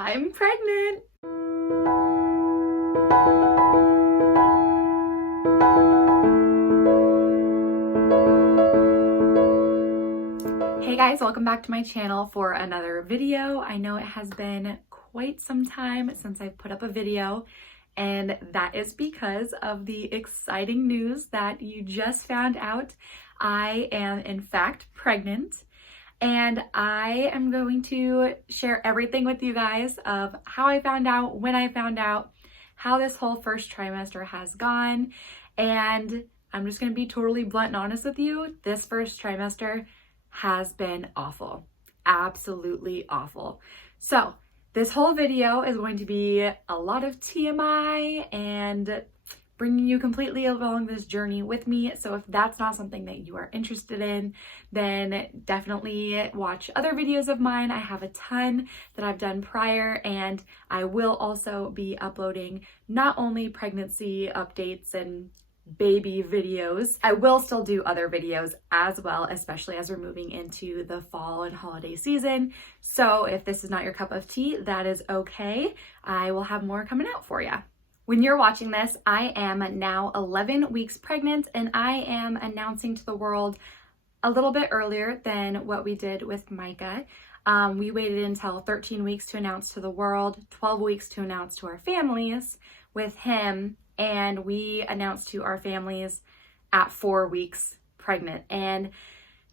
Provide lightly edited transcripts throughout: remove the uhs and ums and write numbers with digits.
I'm pregnant. Hey guys, welcome back to my channel for another video. I know it has been quite some time since I've put up a video, and that is because of the exciting news that you just found out. I am in fact pregnant, and I am going to share everything with you guys of how I found out, when I found out, how this whole first trimester has gone. And I'm just going to be totally blunt and honest with you. This first trimester has been awful. Absolutely awful. So this whole video is going to be a lot of TMI and bringing you completely along this journey with me. So if that's not something that you are interested in, then definitely watch other videos of mine. I have a ton that I've done prior, and I will also be uploading not only pregnancy updates and baby videos. I will still do other videos as well, especially as we're moving into the fall and holiday season. So if this is not your cup of tea, that is okay. I will have more coming out for you. When you're watching this, I am now 11 weeks pregnant, and I am announcing to the world a little bit earlier than what we did with Micah. We waited until 13 weeks to announce to the world, 12 weeks to announce to our families with him, and we announced to our families at 4 weeks pregnant. And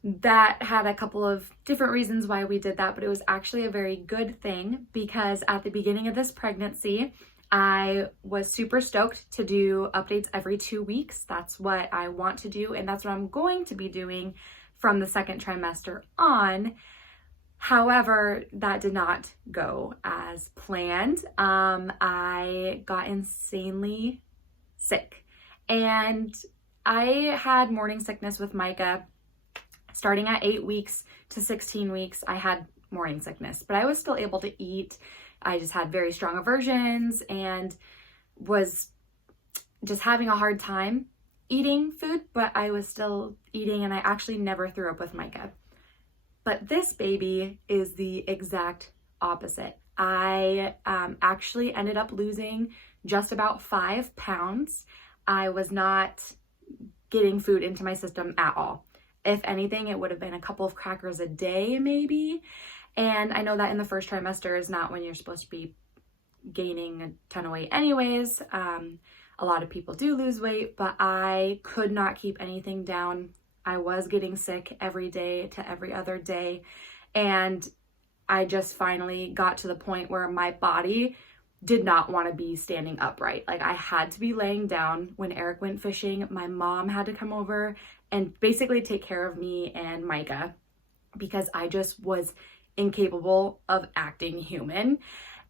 that had a couple of different reasons why we did that, but it was actually a very good thing, because at the beginning of this pregnancy, I was super stoked to do updates every 2 weeks. That's what I want to do, and that's what I'm going to be doing from the second trimester on. However, that did not go as planned. I got insanely sick, and I had morning sickness with Micah. Starting at 8 weeks to 16 weeks, I had morning sickness, but I was still able to eat. I just had very strong aversions and was just having a hard time eating food, but I was still eating, and I actually never threw up with Micah. But this baby is the exact opposite. I actually ended up losing just about 5 pounds. I was not getting food into my system at all. If anything, it would have been a couple of crackers a day maybe. And I know that in the first trimester is not when you're supposed to be gaining a ton of weight anyways. A lot of people do lose weight, but I could not keep anything down. I was getting sick every day to every other day. And I just finally got to the point where my body did not want to be standing upright. Like, I had to be laying down. When Eric went fishing, my mom had to come over and basically take care of me and Micah, because I just was incapable of acting human.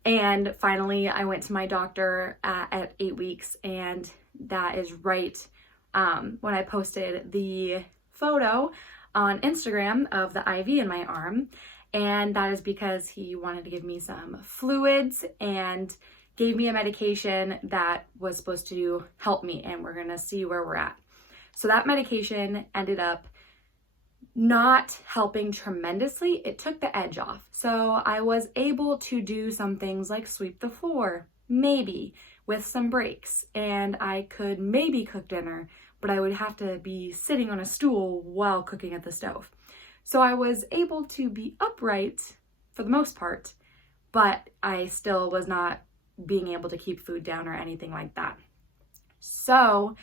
And finally, I went to my doctor at 8 weeks, and that is right when I posted the photo on Instagram of the IV in my arm. And that is because he wanted to give me some fluids and gave me a medication that was supposed to help me, and we're gonna see where we're at. So that medication ended up not helping tremendously. It took the edge off. So I was able to do some things like sweep the floor, maybe, with some breaks, and I could maybe cook dinner, but I would have to be sitting on a stool while cooking at the stove. So I was able to be upright for the most part, but I still was not being able to keep food down or anything like that. So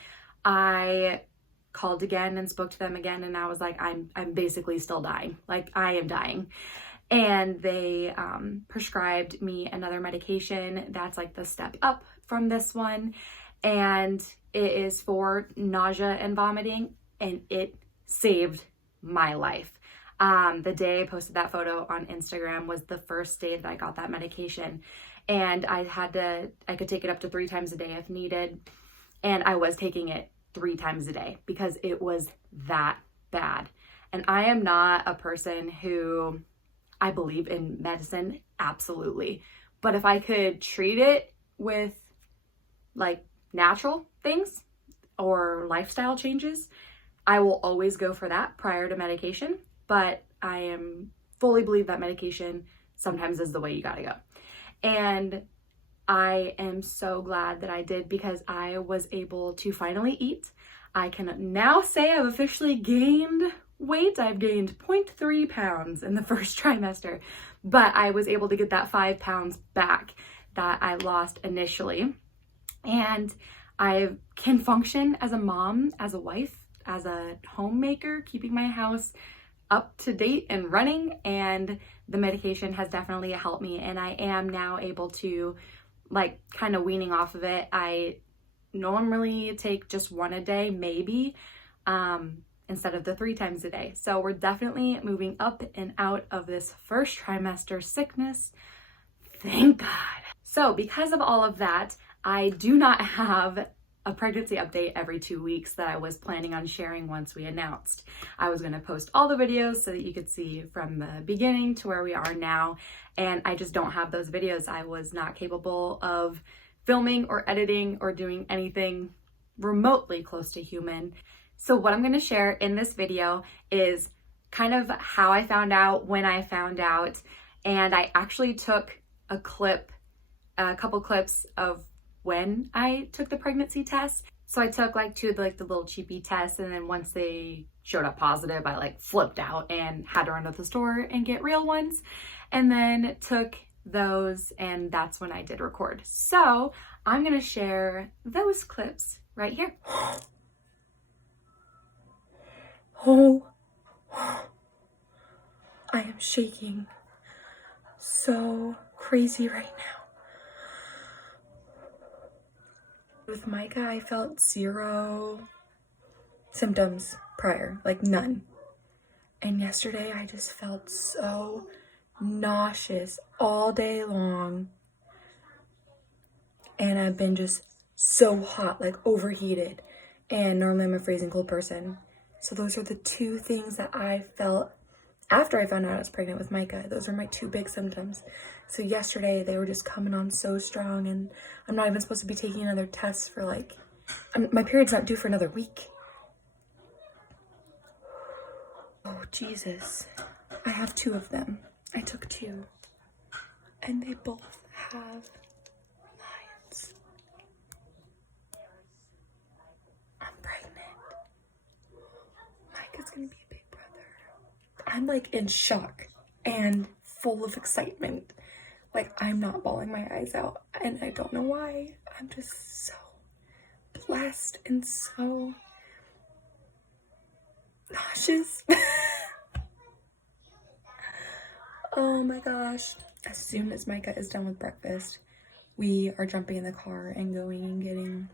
I called again and spoke to them again, and I was like, I'm basically still dying. Like, I am dying. And they prescribed me another medication that's like the step up from this one, and it is for nausea and vomiting, and it saved my life. The day I posted that photo on Instagram was the first day that I got that medication, and I could take it up to 3 times a day if needed, and I was taking it 3 times a day because it was that bad. And I am not a person who, I believe in medicine, absolutely, but if I could treat it with like natural things or lifestyle changes, I will always go for that prior to medication. But I fully believe that medication sometimes is the way you gotta go. And I am so glad that I did, because I was able to finally eat. I can now say I've officially gained weight. I've gained 0.3 pounds in the first trimester, but I was able to get that 5 pounds back that I lost initially. And I can function as a mom, as a wife, as a homemaker, keeping my house up to date and running, and the medication has definitely helped me, and I am now able to like kind of weaning off of it. I normally take just one a day, maybe, instead of the 3 times a day. So we're definitely moving up and out of this first trimester sickness. Thank God. So because of all of that, I do not have a pregnancy update every 2 weeks that I was planning on sharing once we announced. I was going to post all the videos so that you could see from the beginning to where we are now, and I just don't have those videos. I was not capable of filming or editing or doing anything remotely close to human. So what I'm going to share in this video is kind of how I found out, when I found out, and I actually took a couple clips of when I took the pregnancy test. So I took like 2 of the little cheapy tests, and then once they showed up positive, I like flipped out and had to run to the store and get real ones, and then took those, and that's when I did record. So I'm gonna share those clips right here. Oh, I am shaking so crazy right now. With Micah, I felt 0 symptoms prior, like none. And yesterday I just felt so nauseous all day long. And I've been just so hot, like overheated. And normally I'm a freezing cold person. So those are the 2 things that I felt after I found out I was pregnant with Micah. Those were my 2 big symptoms. So yesterday they were just coming on so strong, and I'm not even supposed to be taking another test for like, my period's not due for another week. Oh, Jesus. I have 2 of them. I took 2. And they both have lines. I'm pregnant. Micah's gonna be a big brother. I'm like in shock and full of excitement. Like, I'm not bawling my eyes out, and I don't know why. I'm just so blessed and so nauseous. Oh my gosh. As soon as Micah is done with breakfast, we are jumping in the car and going and getting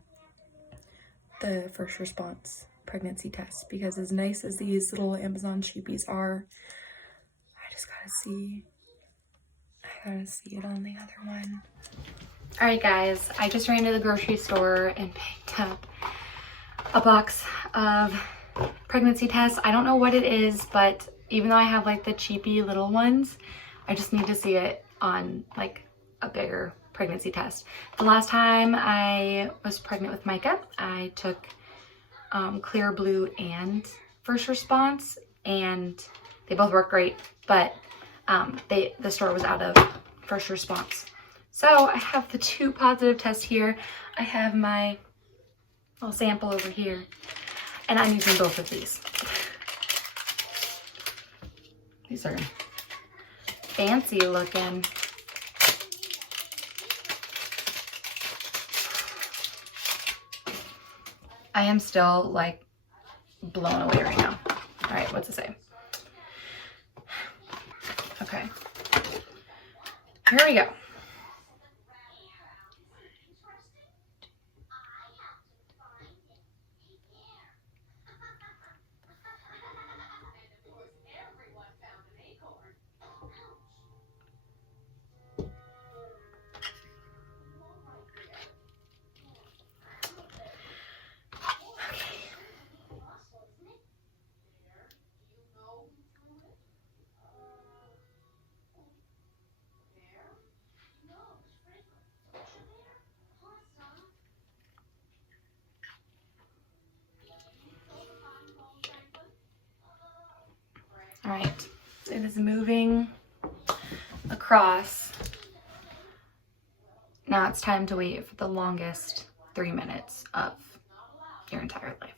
the first response pregnancy test, because as nice as these little Amazon cheapies are, I just gotta see it on the other one. All right, guys, I just ran to the grocery store and picked up a box of pregnancy tests. I don't know what it is, but even though I have like the cheapy little ones, I just need to see it on like a bigger pregnancy test. The last time I was pregnant with Micah, I took Clear Blue and First Response, and they both work great, but the store was out of First Response. So I have the 2 positive tests here. I have my little sample over here, and I'm using both of these. These are fancy looking. I am still like blown away right now. All right, what's it say? Okay, here we go. All right, it is moving across Now it's time to wait for the longest 3 minutes of your entire life.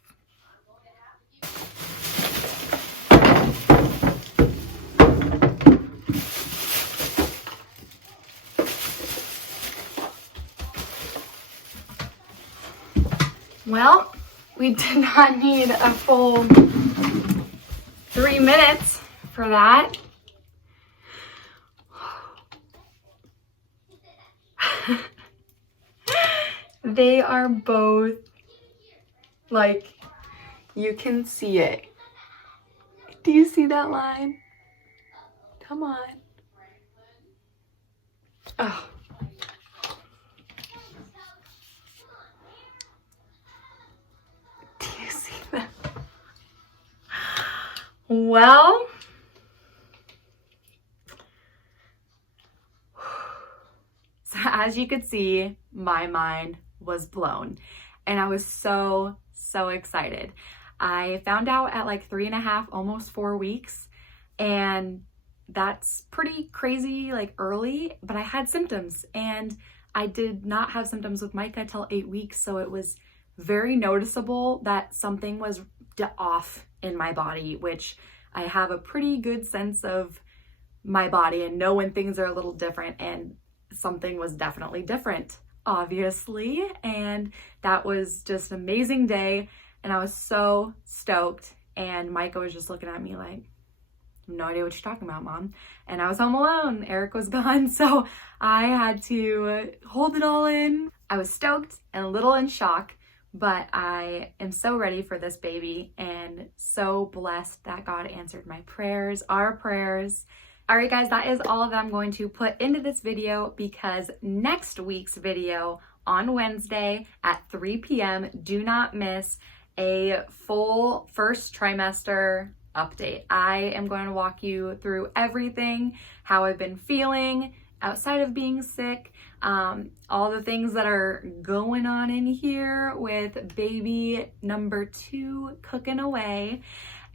Well, we did not need a full 3 minutes for that. They are both, like, you can see it. Do you see that line? Come on. Oh. Do you see that? Well, so as you could see, my mind was blown and I was so excited. I found out at like 3.5, almost 4 weeks, and that's pretty crazy, like early, but I had symptoms, and I did not have symptoms with Micah till 8 weeks, so it was very noticeable that something was off in my body, which I have a pretty good sense of my body and know when things are a little different, and something was definitely different, obviously, and that was just an amazing day, and I was so stoked, and Micah was just looking at me like, no idea what you're talking about, Mom. And I was home alone. Eric was gone, so I had to hold it all in. I was stoked and a little in shock, but I am so ready for this baby and so blessed that God answered my prayers, our prayers. All right, guys, that is all that I'm going to put into this video, because next week's video on Wednesday at 3 p.m., do not miss a full first trimester update. I am going to walk you through everything, how I've been feeling outside of being sick, all the things that are going on in here with baby number 2 cooking away,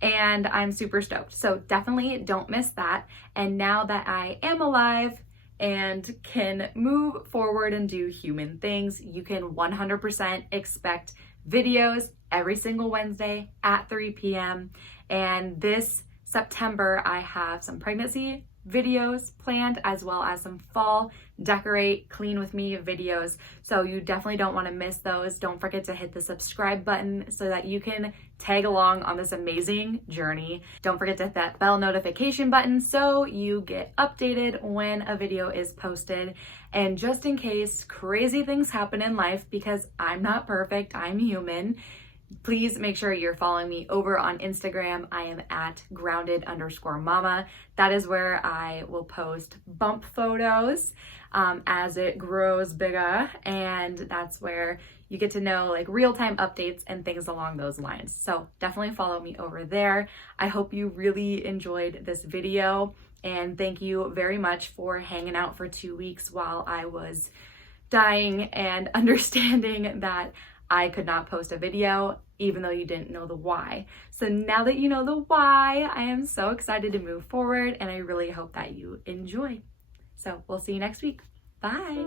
and I'm super stoked. So definitely don't miss that. And now that I am alive and can move forward and do human things, you can 100% expect videos every single Wednesday at 3 p.m. And this September, I have some pregnancy videos planned, as well as some fall decorate clean with me videos. So you definitely don't want to miss those. Don't forget to hit the subscribe button so that you can tag along on this amazing journey. Don't forget to hit that bell notification button so you get updated when a video is posted. And just in case crazy things happen in life, because I'm not perfect, I'm human, please make sure you're following me over on Instagram. I am at grounded_mama. That is where I will post bump photos as it grows bigger, and that's where you get to know like real-time updates and things along those lines. So definitely follow me over there. I hope you really enjoyed this video, and thank you very much for hanging out for 2 weeks while I was dying and understanding that I could not post a video, even though you didn't know the why. So now that you know the why, I am so excited to move forward, and I really hope that you enjoy. So we'll see you next week. Bye.